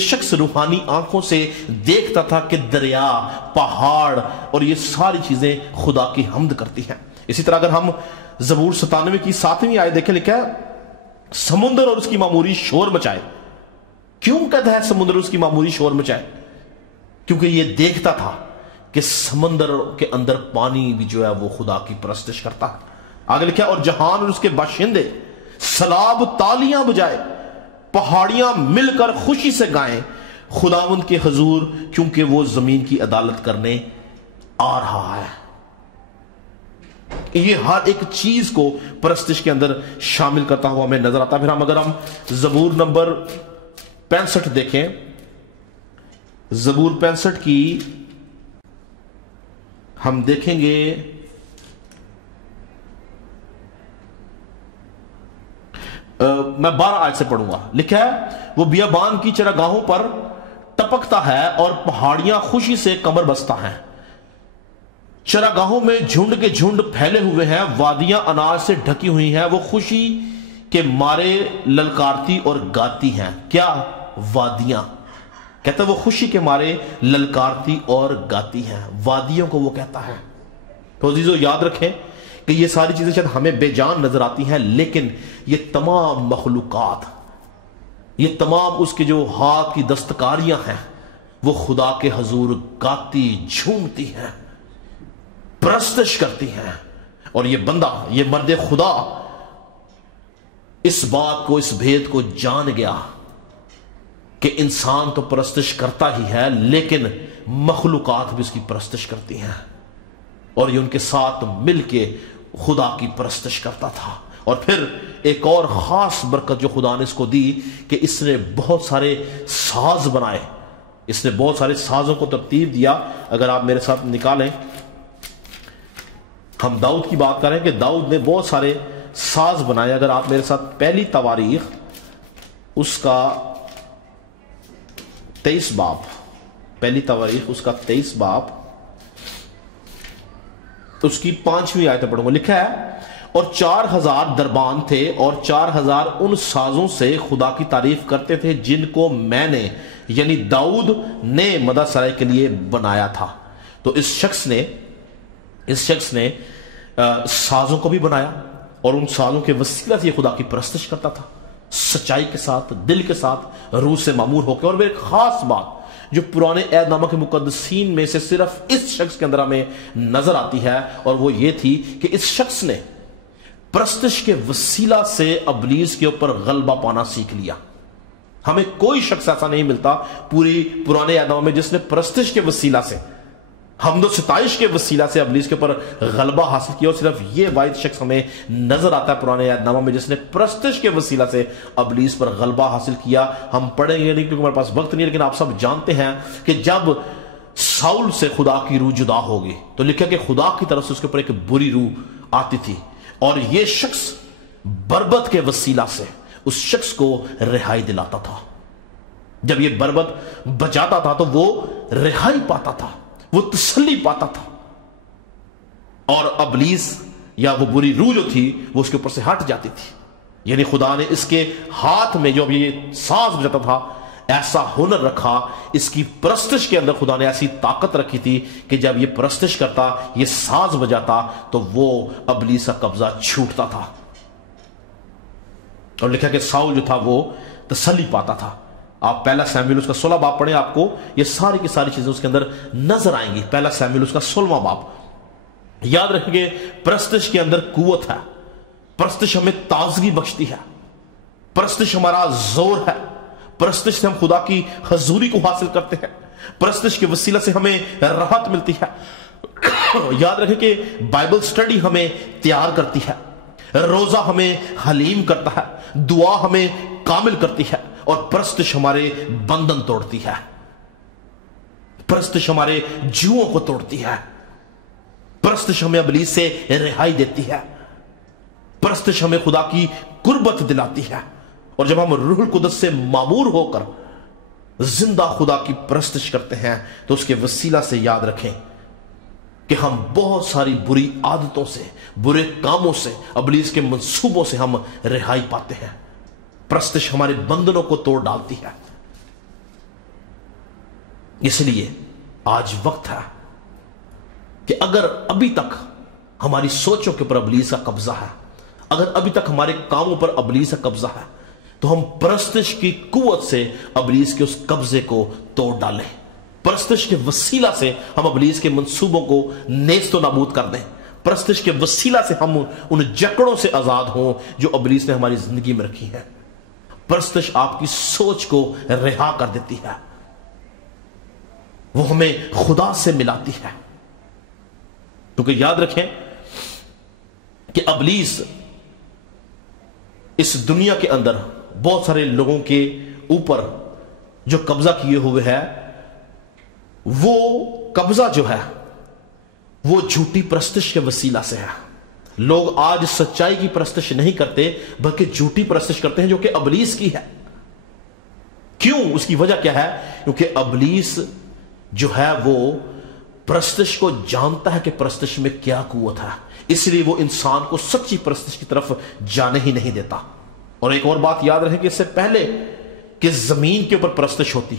شخص روحانی آنکھوں سے دیکھتا تھا کہ دریا، پہاڑ اور یہ ساری چیزیں خدا کی حمد کرتی ہیں۔ اسی طرح اگر ہم زبور 97 کی 7ویں آیت دیکھیں، لکھا ہے سمندر اور اس کی معموری شور مچائے۔ کیوں کہتا ہے سمندر اور اس کی معموری شور مچائے؟ کیونکہ یہ دیکھتا تھا کہ سمندر کے اندر پانی بھی جو ہے وہ خدا کی پرستش کرتا ہے۔ آگے لکھا ہے اور جہان اور اس کے باشندے سلاب تالیاں بجائے، پہاڑیاں مل کر خوشی سے گائیں خداوند کے حضور، کیونکہ وہ زمین کی عدالت کرنے آ رہا ہے۔ یہ ہر ایک چیز کو پرستش کے اندر شامل کرتا ہوا ہمیں نظر آتا ہے۔ پھر اگر ہم زبور نمبر 65 دیکھیں، زبور 65 کی ہم دیکھیں گے میں 12 آیت سے پڑھوں گا۔ لکھا ہے وہ بیابان کی چراگاہوں پر ٹپکتا ہے اور پہاڑیاں خوشی سے کمر بستہ ہیں، چراگاہوں میں جھنڈ کے جھنڈ پھیلے ہوئے ہیں، وادیاں اناج سے ڈھکی ہوئی ہیں، وہ خوشی کے مارے للکارتی اور گاتی ہیں۔ کیا وادیاں؟ کہتا ہے وہ خوشی کے مارے للکارتی اور گاتی ہیں، وادیوں کو وہ کہتا ہے۔ تو عزیزو یاد رکھیں کہ یہ ساری چیزیں شاید ہمیں بے جان نظر آتی ہیں، لیکن یہ تمام مخلوقات، یہ تمام اس کے جو ہاتھ کی دستکاریاں ہیں، وہ خدا کے حضور گاتی جھومتی ہیں، پرستش کرتی ہیں۔ اور یہ بندہ، یہ مرد خدا اس بات کو، اس بھید کو جان گیا کہ انسان تو پرستش کرتا ہی ہے، لیکن مخلوقات بھی اس کی پرستش کرتی ہیں، اور یہ ان کے ساتھ مل کے خدا کی پرستش کرتا تھا۔ اور پھر ایک اور خاص برکت جو خدا نے اس کو دی کہ اس نے بہت سارے ساز بنائے، اس نے بہت سارے سازوں کو ترتیب دیا۔ اگر آپ میرے ساتھ نکالیں، ہم داؤد کی بات کریں کہ داؤد نے بہت سارے ساز بنائے۔ اگر آپ میرے ساتھ پہلی تواریخ اس کا 23 باب، پہلی تواریخ اس کا 23 باب اس کی 5ویں آیت پڑھوں گا۔ لکھا ہے اور 4000 دربان تھے اور 4000 ان سازوں سے خدا کی تعریف کرتے تھے جن کو میں نے، یعنی داؤد نے مدح سرائے کے لیے بنایا تھا۔ تو اس شخص نے سازوں کو بھی بنایا، اور ان سازوں کے وسیلہ سے یہ خدا کی پرستش کرتا تھا، سچائی کے ساتھ، دل کے ساتھ، روح سے معمور ہو کے۔ اور ایک خاص بات جو پرانے عہد نامہ کے مقدسین میں سے صرف اس شخص کے اندر ہمیں نظر آتی ہے، اور وہ یہ تھی کہ اس شخص نے پرستش کے وسیلہ سے ابلیس کے اوپر غلبہ پانا سیکھ لیا۔ ہمیں کوئی شخص ایسا نہیں ملتا پوری پرانے عہد نامہ میں جس نے پرستش کے وسیلہ سے، حمد و ستائش کے وسیلہ سے ابلیس کے اوپر غلبہ حاصل کیا، اور صرف یہ واحد شخص ہمیں نظر آتا ہے پرانے عہد نامہ میں جس نے پرستش کے وسیلہ سے ابلیس پر غلبہ حاصل کیا۔ ہم پڑھیں گے نہیں کیونکہ ہمارے پاس وقت نہیں، لیکن آپ سب جانتے ہیں کہ جب ساؤل سے خدا کی روح جدا ہوگی تو لکھا کہ خدا کی طرف سے اس کے اوپر ایک بری روح آتی تھی، اور یہ شخص بربت کے وسیلہ سے اس شخص کو رہائی دلاتا تھا۔ جب یہ بربت بچاتا تھا تو وہ رہائی پاتا تھا، وہ تسلی پاتا تھا، اور ابلیس یا وہ بری روح جو تھی وہ اس کے اوپر سے ہٹ جاتی تھی۔ یعنی خدا نے اس کے ہاتھ میں جو یہ ساز بجاتا تھا ایسا ہنر رکھا، اس کی پرستش کے اندر خدا نے ایسی طاقت رکھی تھی کہ جب یہ پرستش کرتا، یہ ساز بجاتا، تو وہ ابلیس کا قبضہ چھوٹتا تھا۔ اور لکھا کہ ساؤل جو تھا وہ تسلی پاتا تھا۔ آپ پہلا سیموئیل اس کا 16 باب پڑھیں، آپ کو یہ ساری کی ساری چیزیں اس کے اندر نظر آئیں گی۔ پہلا سیموئیل اس کا 16واں باب۔ یاد رکھیں کہ پرستش کے اندر قوت ہے، پرستش ہمیں تازگی بخشتی ہے، پرستش ہمارا زور ہے، پرستش سے ہم خدا کی حضوری کو حاصل کرتے ہیں، پرستش کے وسیلہ سے ہمیں راحت ملتی ہے۔ یاد رکھیں کہ بائبل سٹڈی ہمیں تیار کرتی ہے، روزہ ہمیں حلیم کرتا ہے، دعا ہمیں کامل کرتی ہے، اور پرستش ہمارے بندھن توڑتی ہے، پرستش ہمارے جوؤں کو توڑتی ہے، پرستش ہمیں ابلیس سے رہائی دیتی ہے، پرستش ہمیں خدا کی قربت دلاتی ہے۔ اور جب ہم روح القدس سے معمور ہو کر زندہ خدا کی پرستش کرتے ہیں تو اس کے وسیلہ سے یاد رکھیں کہ ہم بہت ساری بری عادتوں سے، برے کاموں سے، ابلیس کے منصوبوں سے ہم رہائی پاتے ہیں۔ پرستش ہمارے بندنوں کو توڑ ڈالتی ہے۔ اس لیے آج وقت ہے کہ اگر ابھی تک ہماری سوچوں کے اوپر ابلیس کا قبضہ ہے، اگر ابھی تک ہمارے کاموں پر ابلیس کا قبضہ ہے، تو ہم پرستش کی قوت سے ابلیس کے اس قبضے کو توڑ ڈالیں۔ پرستش کے وسیلہ سے ہم ابلیس کے منصوبوں کو نیست و نابود کر دیں۔ پرستش کے وسیلہ سے ہم ان جکڑوں سے آزاد ہوں جو ابلیس نے ہماری زندگی میں رکھی ہیں۔ پرستش آپ کی سوچ کو رہا کر دیتی ہے، وہ ہمیں خدا سے ملاتی ہے۔ کیونکہ یاد رکھیں کہ ابلیس اس دنیا کے اندر بہت سارے لوگوں کے اوپر جو قبضہ کیے ہوئے ہے، وہ قبضہ جو ہے وہ جھوٹی پرستش کے وسیلہ سے ہے۔ لوگ آج سچائی کی پرستش نہیں کرتے بلکہ جھوٹی پرستش کرتے ہیں جو کہ ابلیس کی ہے۔ کیوں؟ اس کی وجہ کیا ہے؟ کیونکہ ابلیس جو ہے وہ پرستش کو جانتا ہے کہ پرستش میں کیا قوت ہے، اس لیے وہ انسان کو سچی پرستش کی طرف جانے ہی نہیں دیتا۔ اور ایک اور بات یاد رہے کہ اس سے پہلے کہ زمین کے اوپر پرستش ہوتی،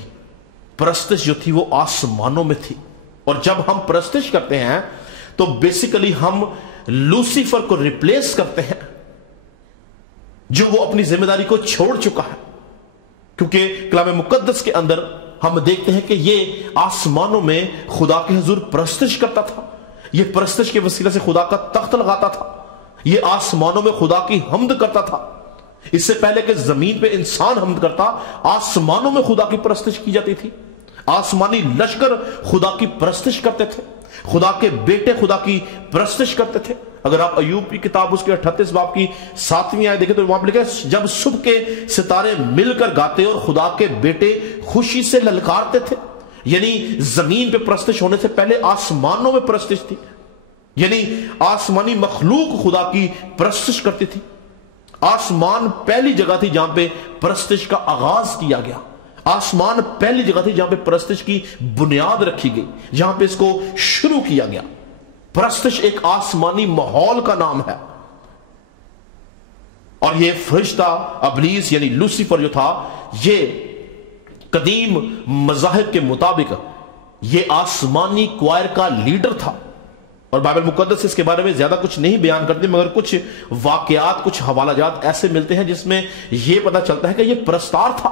پرستش جو تھی وہ آسمانوں میں تھی۔ اور جب ہم پرستش کرتے ہیں تو بیسیکلی ہم لوسیفر کو ریپلیس کرتے ہیں جو وہ اپنی ذمہ داری کو چھوڑ چکا ہے۔ کیونکہ کلام مقدس کے اندر ہم دیکھتے ہیں کہ یہ آسمانوں میں خدا کے حضور پرستش کرتا تھا، یہ پرستش کے وسیلہ سے خدا کا تخت لگاتا تھا، یہ آسمانوں میں خدا کی حمد کرتا تھا۔ اس سے پہلے کہ زمین پہ انسان حمد کرتا، آسمانوں میں خدا کی پرستش کی جاتی تھی۔ آسمانی لشکر خدا کی پرستش کرتے تھے، خدا کے بیٹے خدا کی پرستش کرتے تھے۔ اگر آپ ایوب کی کتاب اس کے 38 باب کی 7ویں آیت دیکھیں تو وہاں پہ لکھا ہے، جب صبح کے ستارے مل کر گاتے اور خدا کے بیٹے خوشی سے للکارتے تھے۔ یعنی زمین پہ پرستش ہونے سے پہلے آسمانوں میں پرستش تھی، یعنی آسمانی مخلوق خدا کی پرستش کرتی تھی۔ آسمان پہلی جگہ تھی جہاں پہ پرستش کا آغاز کیا گیا، آسمان پہلی جگہ تھی جہاں پہ پرستش کی بنیاد رکھی گئی، جہاں پہ اس کو شروع کیا گیا۔ پرستش ایک آسمانی ماحول کا نام ہے، اور یہ فرشتہ ابلیس یعنی لوسیفر جو تھا، یہ قدیم مذاہب کے مطابق یہ آسمانی کوائر کا لیڈر تھا۔ اور بائبل مقدس اس کے بارے میں زیادہ کچھ نہیں بیان کرتی، مگر کچھ واقعات، کچھ حوالہ جات ایسے ملتے ہیں جس میں یہ پتہ چلتا ہے کہ یہ پرستار تھا،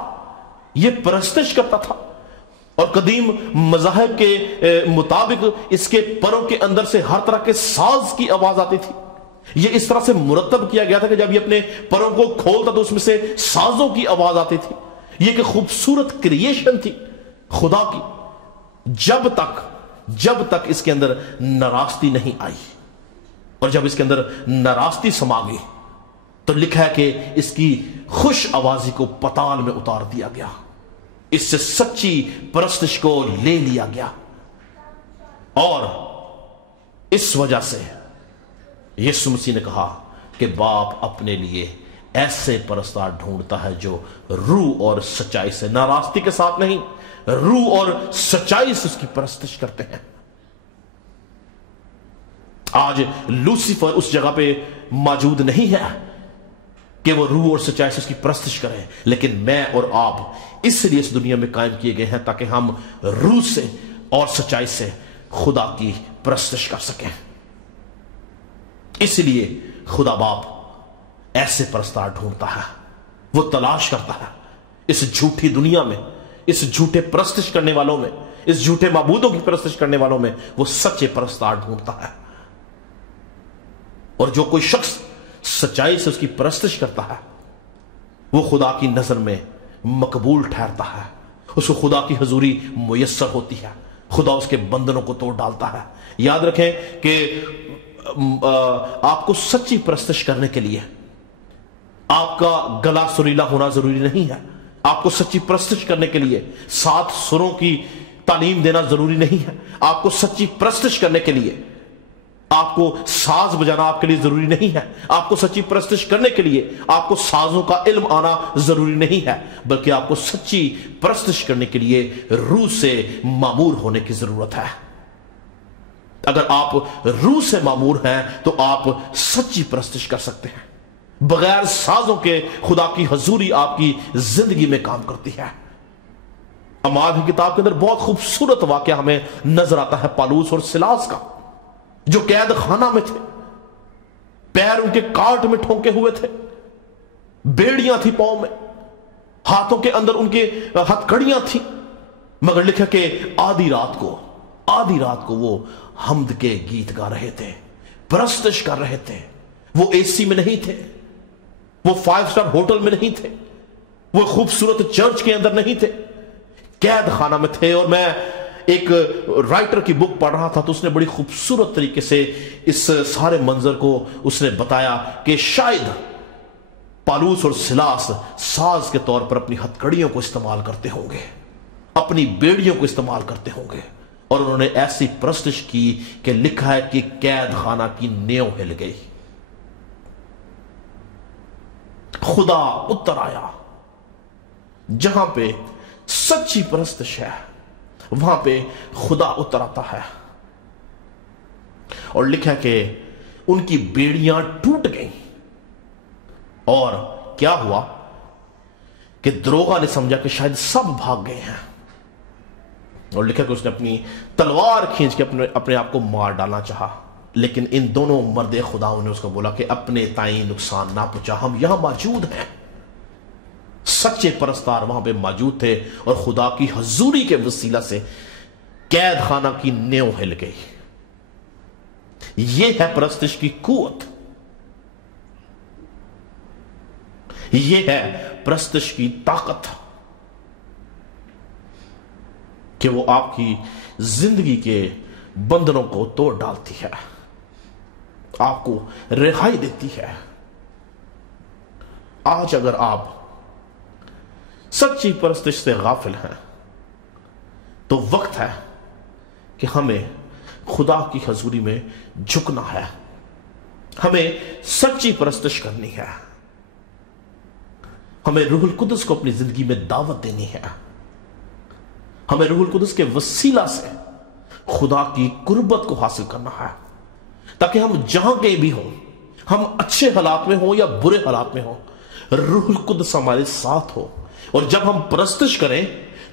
یہ پرستش کرتا تھا۔ اور قدیم مذاہب کے مطابق اس کے پروں کے اندر سے ہر طرح کے ساز کی آواز آتی تھی۔ یہ اس طرح سے مرتب کیا گیا تھا کہ جب یہ اپنے پروں کو کھولتا تو اس میں سے سازوں کی آواز آتی تھی۔ یہ ایک خوبصورت کریشن تھی خدا کی، جب تک اس کے اندر ناراستی نہیں آئی۔ اور جب اس کے اندر ناراستی سما گئی تو لکھا ہے کہ اس کی خوش آوازی کو پتال میں اتار دیا گیا، اس سے سچی پرستش کو لے لیا گیا۔ اور اس وجہ سے یسوع مسیح نے کہا کہ باپ اپنے لیے ایسے پرستار ڈھونڈتا ہے جو روح اور سچائی سے، ناراستی کے ساتھ نہیں، روح اور سچائی سے اس کی پرستش کرتے ہیں۔ آج لوسیفر اس جگہ پہ موجود نہیں ہے کہ وہ روح اور سچائی سے اس کی پرستش کریں، لیکن میں اور آپ اس لیے اس دنیا میں قائم کیے گئے ہیں تاکہ ہم روح سے اور سچائی سے خدا کی پرستش کر سکیں۔ اس لیے خدا باپ ایسے پرستار ڈھونڈتا ہے، وہ تلاش کرتا ہے اس جھوٹی دنیا میں، اس جھوٹے پرستش کرنے والوں میں، اس جھوٹے معبودوں کی پرستش کرنے والوں میں وہ سچے پرستار ڈھونڈتا ہے۔ اور جو کوئی شخص سچائی سے اس کی پرستش کرتا ہے وہ خدا کی نظر میں مقبول ٹھہرتا ہے، اس کو خدا کی حضوری میسر ہوتی ہے، خدا اس کے بندنوں کو توڑ ڈالتا ہے۔ یاد رکھیں کہ آپ کو سچی پرستش کرنے کے لیے آپ کا گلا سریلا ہونا ضروری نہیں ہے، آپ کو سچی پرستش کرنے کے لیے 7 سروں کی تعلیم دینا ضروری نہیں ہے، آپ کو سچی پرستش کرنے کے لیے آپ کو ساز بجانا آپ کے لیے ضروری نہیں ہے، آپ کو سچی پرستش کرنے کے لیے آپ کو سازوں کا علم آنا ضروری نہیں ہے، بلکہ آپ کو سچی پرستش کرنے کے لیے روح سے معمور ہونے کی ضرورت ہے۔ اگر آپ روح سے معمور ہیں تو آپ سچی پرستش کر سکتے ہیں. بغیر سازوں کے خدا کی حضوری آپ کی زندگی میں کام کرتی ہے. اعمال کی کتاب کے اندر بہت خوبصورت واقعہ ہمیں نظر آتا ہے پالوس اور سلاس کا، جو قید خانہ میں تھے، پیر ان کے کاٹ میں ٹھونکے ہوئے تھے، بیڑیاں تھی پاؤں میں، ہاتھوں کے اندر ان کے ہتھ کڑیاں تھیں، مگر لکھا کہ آدھی رات کو وہ حمد کے گیت گا رہے تھے، پرستش کر رہے تھے. وہ اے سی میں نہیں تھے، وہ 5 سٹار ہوٹل میں نہیں تھے، وہ خوبصورت چرچ کے اندر نہیں تھے، قید خانہ میں تھے. اور میں ایک رائٹر کی بک پڑھ رہا تھا تو اس نے بڑی خوبصورت طریقے سے اس سارے منظر کو اس نے بتایا کہ شاید پالوس اور سلاس ساز کے طور پر اپنی ہتھکڑیوں کو استعمال کرتے ہوں گے، اپنی بیڑیوں کو استعمال کرتے ہوں گے، اور انہوں نے ایسی پرستش کی کہ لکھا ہے کہ قید خانہ کی نیو ہل گئی. خدا اتر آیا. جہاں پہ سچی پرستش ہے وہاں پہ خدا اتر آتا ہے. اور لکھا کہ ان کی بیڑیاں ٹوٹ گئیں. اور کیا ہوا کہ دروغہ نے سمجھا کہ شاید سب بھاگ گئے ہیں، اور لکھا کہ اس نے اپنی تلوار کھینچ کے اپنے آپ کو مار ڈالنا چاہا. لیکن ان دونوں مرد خداؤں نے اس کو بولا کہ اپنے تائیں نقصان نہ پہنچا، ہم یہاں موجود ہیں. سچے پرستار وہاں پہ موجود تھے اور خدا کی حضوری کے وسیلہ سے قید خانہ کی نیو ہل گئی. یہ ہے پرستش کی قوت، یہ ہے پرستش کی طاقت کہ وہ آپ کی زندگی کے بندنوں کو توڑ ڈالتی ہے، آپ کو رہائی دیتی ہے. آج اگر آپ سچی پرستش سے غافل ہیں تو وقت ہے کہ ہمیں خدا کی حضوری میں جھکنا ہے، ہمیں سچی پرستش کرنی ہے، ہمیں روح القدس کو اپنی زندگی میں دعوت دینی ہے، ہمیں روح القدس کے وسیلہ سے خدا کی قربت کو حاصل کرنا ہے، تاکہ ہم جہاں کہیں بھی ہوں، ہم اچھے حالات میں ہوں یا برے حالات میں ہوں، روح القدس ہمارے ساتھ ہو. اور جب ہم پرستش کریں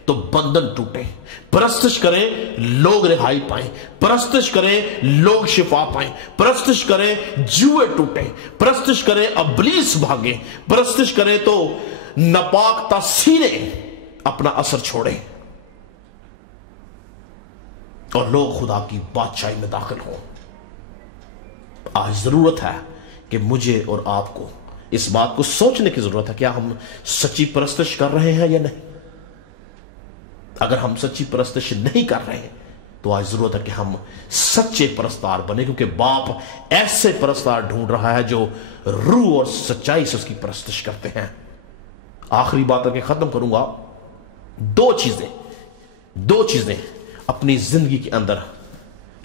تو بندن ٹوٹیں، پرستش کریں لوگ رہائی پائیں، پرستش کریں لوگ شفا پائیں، پرستش کریں جوئے ٹوٹیں، پرستش کریں ابلیس بھاگیں، پرستش کریں تو ناپاک تاثیریں اپنا اثر چھوڑیں اور لوگ خدا کی بادشاہی میں داخل ہوں. آج ضرورت ہے کہ مجھے اور آپ کو اس بات کو سوچنے کی ضرورت ہے، کیا ہم سچی پرستش کر رہے ہیں یا نہیں؟ اگر ہم سچی پرستش نہیں کر رہے ہیں تو آج ضرورت ہے کہ ہم سچے پرستار بنے، کیونکہ باپ ایسے پرستار ڈھونڈ رہا ہے جو روح اور سچائی سے اس کی پرستش کرتے ہیں. آخری بات کر کے ختم کروں گا. دو چیزیں اپنی زندگی کے اندر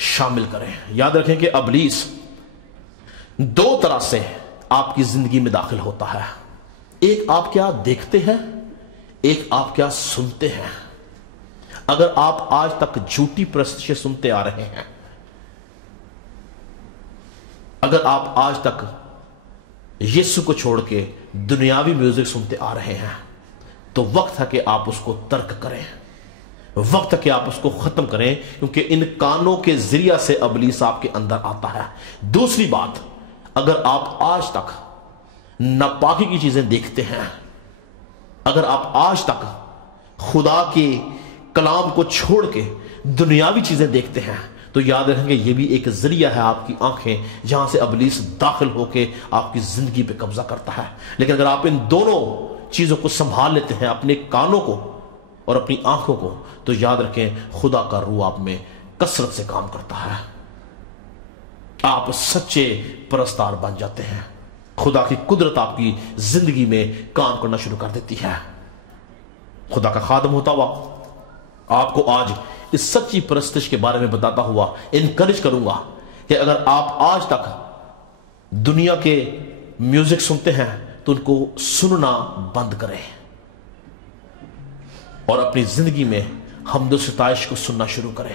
شامل کریں. یاد رکھیں کہ ابلیس دو طرح سے آپ کی زندگی میں داخل ہوتا ہے. ایک آپ کیا دیکھتے ہیں، ایک آپ کیا سنتے ہیں. اگر آپ آج تک جھوٹی پرستشیں سنتے آ رہے ہیں، اگر آپ آج تک یسوع کو چھوڑ کے دنیاوی میوزک سنتے آ رہے ہیں، تو وقت ہے کہ آپ اس کو ترک کریں، وقت ہے کہ آپ اس کو ختم کریں، کیونکہ ان کانوں کے ذریعہ سے ابلیس آپ کے اندر آتا ہے. دوسری بات، اگر آپ آج تک ناپاکی کی چیزیں دیکھتے ہیں، اگر آپ آج تک خدا کے کلام کو چھوڑ کے دنیاوی چیزیں دیکھتے ہیں، تو یاد رکھیں گے یہ بھی ایک ذریعہ ہے، آپ کی آنکھیں جہاں سے ابلیس داخل ہو کے آپ کی زندگی پہ قبضہ کرتا ہے. لیکن اگر آپ ان دونوں چیزوں کو سنبھال لیتے ہیں، اپنے کانوں کو اور اپنی آنکھوں کو، تو یاد رکھیں خدا کا روح آپ میں کثرت سے کام کرتا ہے، آپ سچے پرستار بن جاتے ہیں، خدا کی قدرت آپ کی زندگی میں کام کرنا شروع کر دیتی ہے. خدا کا خادم ہوتا ہوا آپ کو آج اس سچی پرستش کے بارے میں بتاتا ہوا انکریج کروں گا کہ اگر آپ آج تک دنیا کے میوزک سنتے ہیں تو ان کو سننا بند کریں اور اپنی زندگی میں حمد و ستائش کو سننا شروع کریں.